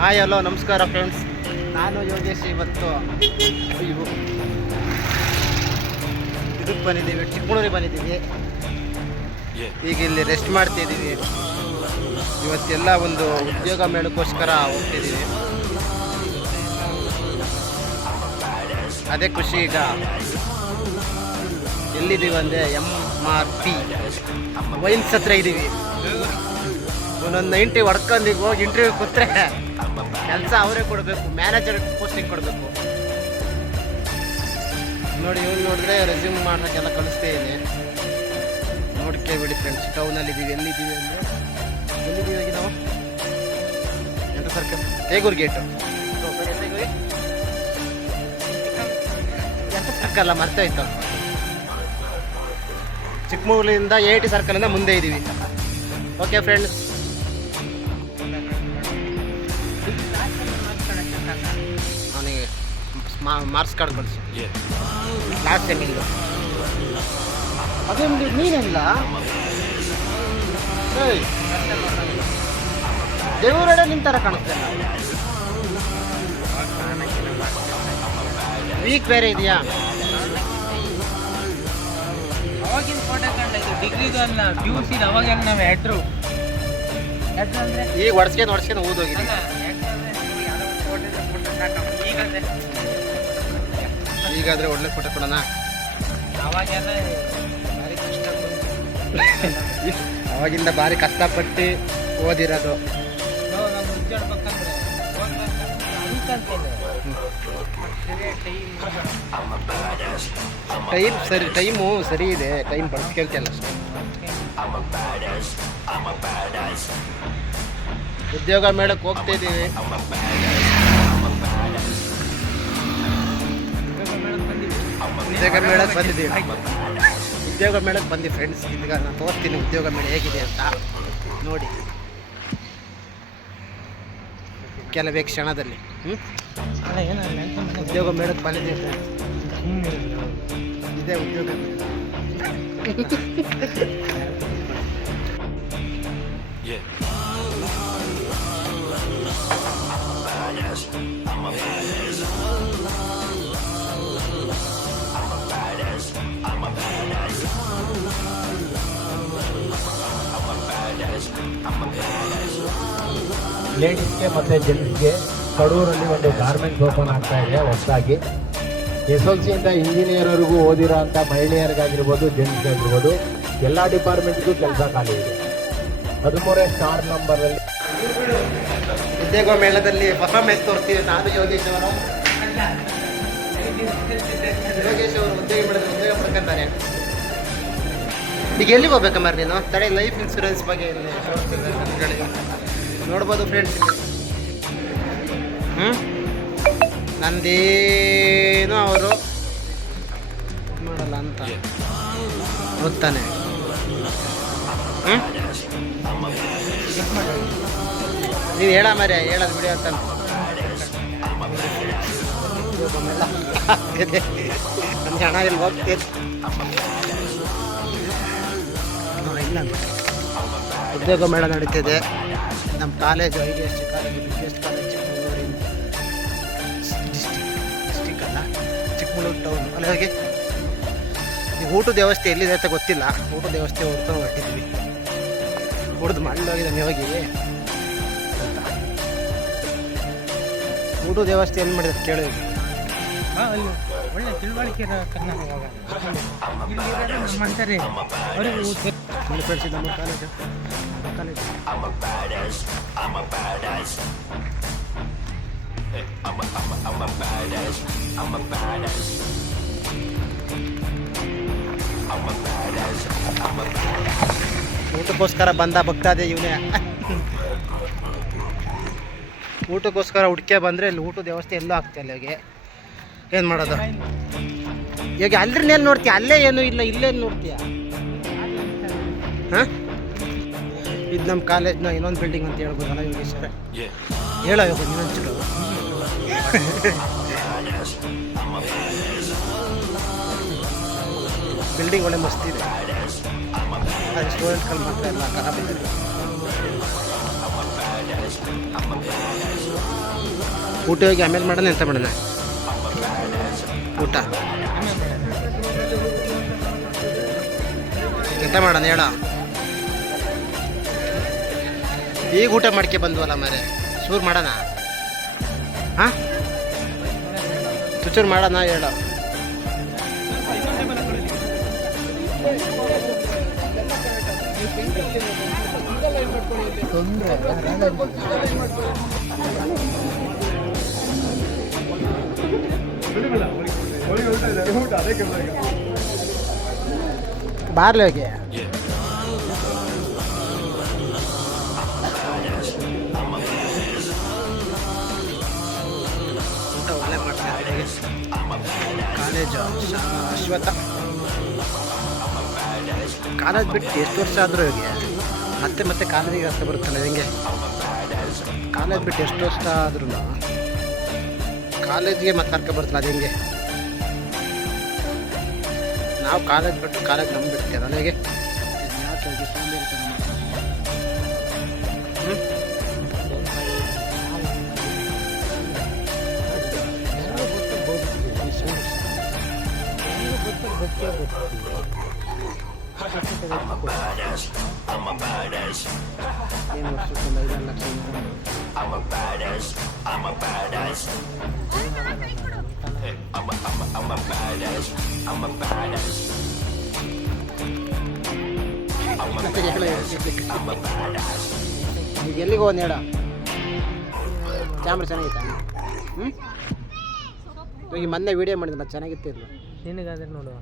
Hi hello ನಮಸ್ಕಾರ friends ನಾನು ಯೋಗೇಶ್ ಇವತ್ತು. ಅಯ್ಯೋ. ಇದಕ್ಕೆ ಬಂದಿದ್ದೀವಿ ಚಿಕ್ಕಮಗಳೂರಿಗೆ ಬಂದಿದ್ದೀವಿ. ಈಗ ಇಲ್ಲಿ ರೆಸ್ಟ್ ಮಾಡ್ತಿದ್ದೀವಿ ಇವತ್ತೆಲ್ಲ ಒಂದು ಉದ್ಯೋಗ ಮೇಳಕ್ಕೋಸ್ಕರ ಹೋಗ್ತಿದ್ದೀವಿ. ಅದೇ ಖುಷಿ ಈಗ. ಎಲ್ಲಿದ್ದೀವಿ ಅಂದರೆ ಎಂ ಆರ್ ಪಿ ವೈನ್ಸ್ ಹತ್ರ ಇದ್ದೀವಿ ಒಂದೊಂದು ನೈಂಟಿ ಹೊಡ್ಕೊಂಡು ಹೋಗಿ ಇಂಟರ್ವ್ಯೂ ಕೂತ್ರೆ ಕೆಲಸ ಅವರೇ ಕೊಡಬೇಕು ಮ್ಯಾನೇಜರ್ ಪೋಸ್ಟಿಂಗ್ ಕೊಡಬೇಕು. ನೋಡಿ, ಇವ್ನು ನೋಡಿದ್ರೆ ರೆಸ್ಯೂಮ್ ಮಾಡೋಕ್ಕೆಲ್ಲ ಕಳಿಸ್ತಾ ಇದೆ ನೋಡ್ಕೇಬಿಡಿ ಫ್ರೆಂಡ್ಸ್ ಟೌನಲ್ಲಿ ಇದ್ದೀವಿ ಎಲ್ಲಿದ್ದೀವಿ ಅಂದರೆ? ಎಲ್ಲಿದ್ದೀವಿ ನಾವು? ಎಂತ ಸರ್ಕಲ್ ಹೇಗೂರು ಗೇಟು ಎಂತ ಸರ್ಕಲ್ಲ ಇತ್ತು ಚಿಕ್ಕಮಗಳೂರಿಂದ ಎ ಟಿ ಸರ್ಕಲಿಂದ ಮುಂದೆ ಇದ್ದೀವಿ ಓಕೆ ಫ್ರೆಂಡ್ಸ್ ಮಾರ್ಕ್ಸ್ ಕಾರ್ಡ್ ಕೊಡಿಸಿ. ಲಾಸ್ಟ್ ಟೈಮಿಂದು ಅದೇ ನೀನಿಲ್ಲ? ದೇವರಡೆ ದೇವರಡೆ ಥರ ಕಾಣುತ್ತೆ ವೀಕ್ ಬೇರೆ ಇದೆಯಾ? ಅವಾಗಿನ ಫೋಟೋ ಕಂಡ ಇದು ಡಿಗ್ರಿದು ಅಲ್ಲ ಪಿ ಯು ಸಿದು ಅವಾಗೆಲ್ಲ ನಾವು ಹೆಡ್ರು ಅಂದ್ರೆ? ಈಗ ಒಡ್ಸ್ಕೊಂಡು ಒಡ್ಸ್ಕೊಂಡು ಓದೋಗಿದೆ ಅಲ್ಲ ಈಗಾದ್ರೆ ಒಳ್ಳೆ ಫೋಟೋ ಕೊಡೋಣ? ಅವಾಗೆಲ್ಲ ಭಾರಿ ಕಷ್ಟ ಬಂತು ಅವಾಗಿಂದ ಭಾರಿ ಕಷ್ಟಪಟ್ಟು ಓದಿರೋದು. ಟೈಮ್ ಟೈಮ್ ಸರಿ ಟೈಮು ಸರಿ ಇದೆ ಟೈಮ್ ಬಳಸ್ಕೊಳ್ತಿಲ್ಲ ಅಷ್ಟೇ. ಉದ್ಯೋಗ ಮೇಳಕ್ಕೆ ಹೋಗ್ತಾ ಇದ್ದೀವಿ. ಉದ್ಯೋಗ ಮೇಳಕ್ಕೆ ಬಂದಿದ್ದೀವಿ ಉದ್ಯೋಗ ಮೇಳಕ್ಕೆ ಬಂದಿ ಫ್ರೆಂಡ್ಸ್ ಈಗ ನಾನು ತೋರಿಸ್ತೀನಿ ಉದ್ಯೋಗ ಮೇಳ ಹೇಗಿದೆ ಅಂತ. ನೋಡಿ. ಕೆಲವೇ ಕ್ಷಣದಲ್ಲಿ. ಉದ್ಯೋಗ ಮೇಳಕ್ಕೆ ಬಂದಿದ್ದೀವಿ ಫ್ರೆಂಡ್ಸ್ ಇದೇ ಉದ್ಯೋಗ ಮೇಳ. ಲೇಡೀಸ್ಗೆ ಮತ್ತು ಜೆಂಟ್ಸ್ಗೆ ಕಡೂರಲ್ಲಿ ಒಂದು ಗಾರ್ಮೆಂಟ್ಸ್ ಓಪನ್ ಆಗ್ತಾ ಇದೆ ಹೊಸದಾಗಿ. ಎಸ್ ಎಲ್ ಸಿಯಿಂದ ಇಂಜಿನಿಯರ್ವರೆಗೂ ಓದಿರೋ ಅಂಥ ಮಹಿಳೆಯರಿಗಾಗಿರ್ಬೋದು, ಜೆಂಟ್ಸ್ಗಾಗಿರ್ಬೋದು, ಎಲ್ಲ ಡಿಪಾರ್ಟ್ಮೆಂಟ್ಗೂ ಕೆಲಸ ಖಾಲಿ ಇದೆ. ಹದಿಮೂರೇ ಸ್ಟಾರ್ ನಂಬರಲ್ಲಿ. ಉದ್ಯೋಗ ಮೇಳದಲ್ಲಿ ಪರ್ಫಾರ್ಮೆನ್ಸ್ ತೋರಿಸ್ತೀವಿ. ನಾನು ಯೋಗೇಶ್ ಅವರು. ಯೋಗೇಶ್ ಅವರು ಉದ್ಯೋಗ ಮೇಳದಲ್ಲಿ ಉದ್ಯೋಗ ಪಡ್ಕೊಂತಾರೆ ಈಗ ಎಲ್ಲಿಗೆ ಹೋಗ್ಬೇಕಮ್ಮ ನೀನು? ತಡೆ ಲೈಫ್ ಇನ್ಶೂರೆನ್ಸ್ ಬಗ್ಗೆ. ನೋಡ್ಬೋದು ಫ್ರೆಂಡ್ಸ್ ಹ್ಞೂ ನಂದೇನು ಅವರು ಮಾಡಲ್ಲ ಅಂತ. ಗೊತ್ತಾನೆ. ನೀವು ಹೇಳ ಮರಿ ಹೇಳೋದು ಬಿಡಿ ಅಂತ. ಹಣ ಇಲ್ಲಿ ಹೋಗ್ತೀನಿ ನೋಡಿ, ಇಲ್ಲ. ಉದ್ಯೋಗ ಮೇಳ ನಡೀತಿದೆ. ನಮ್ಮ college I D S T college biggest college Chikkamagaluru district district ಅಲ್ಲ. ಚಿಕ್ಕಮಗಳೂರು ಟೌನ್ ಅಲ್ಲಿ, ಹೋಗಿ? ಊಟದ ವ್ಯವಸ್ಥೆ ಎಲ್ಲಿದೆ ಅಂತ ಗೊತ್ತಿಲ್ಲ. ಊಟದ ವ್ಯವಸ್ಥೆ ಹುಡ್ಕೊಂಡು ಹೊರಟಿದ್ವಿ. ಕುಡ್ದು ಹೋಗಿದ್ದಾನೆ ಹೋಗಿ ಊಟದ ವ್ಯವಸ್ಥೆ ಎಲ್ಲಿ ಮಾಡಿದ್ರೆ ಕೇಳಿ. ಹಾಂ ಅಲ್ಲಿ ಒಳ್ಳೆ ತಿಳುವಳಿಕೆ ಇರೋ ಇರೋರು ನಮ್ಮಂತಾರೆ ಅವ್ರಿಗೆ ಫ್ರೆಂಡ್ಸ್ ನಮ್ಮ ಕಾಲೇಜು ಕಾಲೇಜು ಊಟಕ್ಕೋಸ್ಕರ ಬಂದ ಭಕ್ತಾದೆ ಇವನೇ. ಊಟಕ್ಕೋಸ್ಕರ ಹುಡ್ಕೆ ಬಂದರೆ ಇಲ್ಲಿ ಊಟದ ವ್ಯವಸ್ಥೆ ಎಲ್ಲೂ ಆಗ್ತಿಲ್ಲ ಇವಾಗ ಏನು ಮಾಡೋದು? ಈಗ ಅಲ್ರಿ ನೋಡ್ತೀಯ? ಅಲ್ಲೇ ಏನು ಇಲ್ಲ, ಇಲ್ಲೇ ನೋಡ್ತೀಯ? ಹಾಂ? ಇದು ನಮ್ಮ ಕಾಲೇಜ್ನ ಇನ್ನೊಂದು ಬಿಲ್ಡಿಂಗ್ ಅಂತ ಹೇಳ್ಬೋದಲ್ಲ ಯೋಗೇಶ್ವರ ಹೇಳೋ ಇವಾಗ ಇನ್ನೊಂಚೂರು ಬಿಲ್ಡಿಂಗ್ ಒಳ್ಳೆ ಮಸ್ತ್ ಇದೆ. ಅದು ಸ್ಟೂಡೆಂಟ್ಗಳು ಮಾತ್ರ ಎಲ್ಲ ಖರಾಬ್ ಇದೆ. ಊಟ ಹೋಗಿ ಆಮೇಲೆ ಮಾಡೋಣ, ಎಂತ ಮಾಡೋಣ? ಊಟ. ಎಂತ ಮಾಡೋಣ ಹೇಳ. ಈಗ ಊಟ ಮಾಡ್ಕೆ ಬಂದ್ವಲ್ಲ ಮರೆ ಚೂರು ಮಾಡೋಣ. ಹಾಂ? ಚೂರು ಮಾಡೋಣ ಹೇಳ. ಬಾರ್ಲಿ ಹೋಗಿ ಊಟ ಒಳ್ಳೆ ಮಾಡ್ತಾರೆ ಕಾಲೇಜು ಅಶ್ವತ್ಥ ಕಾಲೇಜ್ ಬಿಟ್ಟು ಎಷ್ಟು ವರ್ಷ ಆದರೂ ಹೋಗಿ ಮತ್ತೆ ಮತ್ತೆ ಕಾಲೇಜಿಗೆ ರಸ್ತೆ ಬರುತ್ತಲ್ಲ ಹೆಂಗೆ ಕಾಲೇಜ್ ಬಿಟ್ಟು ಎಷ್ಟು ವರ್ಷ ಆದ್ರೂ ಕಾಲೇಜ್ಗೆ ಮತ್ತೆ ಕರ್ಕ ಬರ್ತಲ್ಲ ಅದು ಹೆಂಗೆ ನಾವು ಕಾಲೇಜ್ ಬಿಟ್ಟು ಕಾಲೇಜ್ ನಮ್ಗೆ ಬಿಡ್ತೇವೆ ಅಲ್ಲ i'm i'm ಏನು ವರ್ಷಕ್ಕೊಂದು ಐದಾರು ಲಕ್ಷ I'm a ಎಲ್ಲಿ ಈಗ ಎಲ್ಲಿಗೆ ಹೋದ್ ಹೇಳ ಕ್ಯಾಮ್ರಾ ಚೆನ್ನಾಗಿತ್ತ ಈಗ ಮೊನ್ನೆ ವೀಡಿಯೋ ಮಾಡಿದ್ರಲ್ಲ ಚೆನ್ನಾಗಿತ್ತು ನಿನಗಾದ್ರೆ ನೋಡುವ.